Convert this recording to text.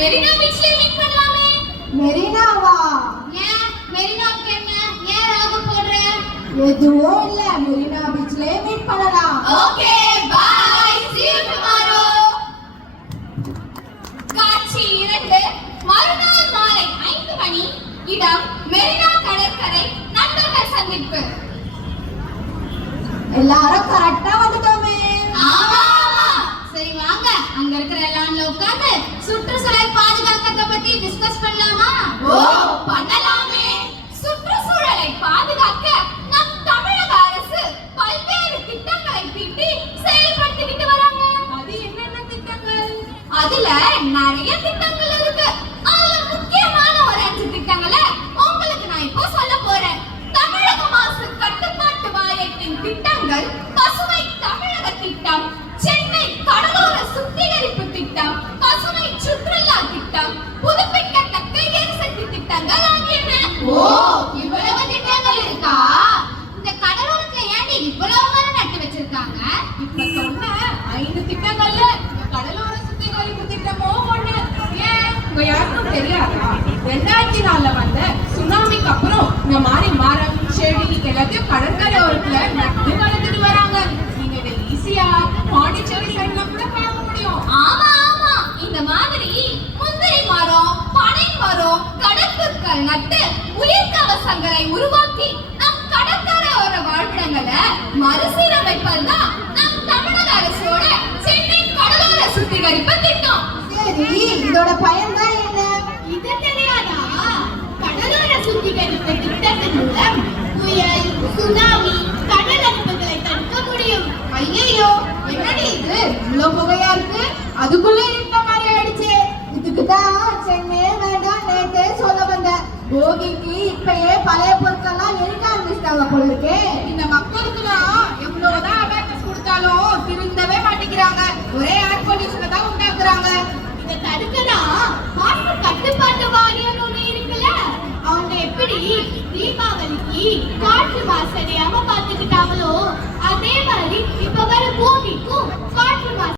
மெரினா பீச்ல மீட் பண்ணலாமே. மெரினாவா? ஏன் மெரினாக்கு என்ன? ஏன் ராக போடுற? எதுவும் இல்ல, மெரினா பீச்ல மீட் பண்ணலாம். Okay bye, see you tomorrow. காட்சி 2. மறுநாள் மாலை 5 மணி. இடம் மெரினா கடற்கரை. நண்பர்கள் சந்திப்பு. எல்லாரும் கரெக்டா வந்துட்டோமே. ஆமா ஆமா. சரி வாங்க, அங்க இருக்கிற லான்ல உட்கார்ந்து சுற்றுச்சூழல் பாதுகாக்கறத பத்தி டிஸ்கஸ் பண்ணலாமா? ஓ பண்ணலாமே. சுற்றுச்சூழலை பாதுகாக்க நம் தமிழக அரசு பல்வேறு திட்டங்களை தீட்டி செயல்படுத்திக்கிட்டு வராங்க. அது என்னென்ன திட்டங்கள்? அதுல நிறைய திட்டங்கள் இருக்கு. அதுல முக்கியமான ஒரு 5 திட்டங்களை உங்களுக்கு நான் இப்போ சொல்ல போறேன். தமிழக மாசு கட்டுப்பாட்டு வாரியத்தின் திட்டங்கள்: பசுமை தமிழக திட்டம், சென்னை கடலோர சுத்திகரிப்பு திட்டம், பசுமை சுற்றுலா திட்டம், புதுப்பிக்கத்தக்க எரிசக்தி திட்டங்கள் ஆகியன. ஓ இவ்வளவு திட்டங்கள் இருக்கா? இந்த கடலோரத்துல ஏன் இவ்வளவு மரம் நட்டு வச்சிருக்காங்க? இப்ப சொன்ன 5 திட்டங்கள்ல கடலோர சுத்திகரிப்பு திட்டமோ ஒண்ணு. ஏன் உங்க யாருக்கும் தெரியாதா? 2004 வந்த சுனாமிக்கு அப்புறம் இந்த மாதிரி மரம் செடி எல்லாத்தையும் கடற்கரை ஓரத்துல நட்டு வளர்த்துட்டு வராங்க. நீங்க இதை ஈஸியா பாண்டிச்சேரி சைடுல கூட பார்க்க முடியும். ஆமா ஆமா, இந்த மாதிரி முந்திரி மரம், பனை மரம், கடற்புற்கள் நட்டு உயிர் கவசங்களை உருவாக்கி நம் கடற்கரையோர வாழ்விடங்களை மறுசீரமைப்பதுதான் நம் தமிழக அரசோட சென்னை கடலோர சுத்திகரிப்பு திட்டம். சரி, இதோட பயன் தான் என்ன? இது தெரியாதா? கடலோர சுத்திகரிப்பு திட்டத்தின் மூலம் புயல், சுனாமி, கடல் அரிப்புகளை தடுக்க முடியும். ஐயோ, என்னடி இது இவ்வளவு புகையா இருக்கு? அதுக்குள்ள இருந்த மாதிரி ஆயிடுச்சு. இதுக்கு தான் சென்னை வேண்டாம் நேத்தே சொல்ல வந்தேன். போகிக்கு இப்பயே பழைய பொருட்கள்லாம் எரிக்க ஆரம்பிச்சிட்டாங்க போல இருக்கே. இந்த மக்களுக்குலாம் எவ்வளவுதான் அவேர்னஸ் கொடுத்தாலும் திருந்தவே மாட்டேங்கிறாங்க. ஒரே ஏர் பொல்யூஷனை தான் உண்டாக்குறாங்க. இதை தடுக்கதான் மாசு கட்டுப்பாட்டு வாரியம் ஒண்ணு இருக்குல்ல. அவங்க எப்படி தீபாவளிக்கு காற்று மாசடையாம பாத்துக்கிட்டாங்களோ, அதே மாதிரி இப்ப வர பூமிக்கும் காற்று மாசு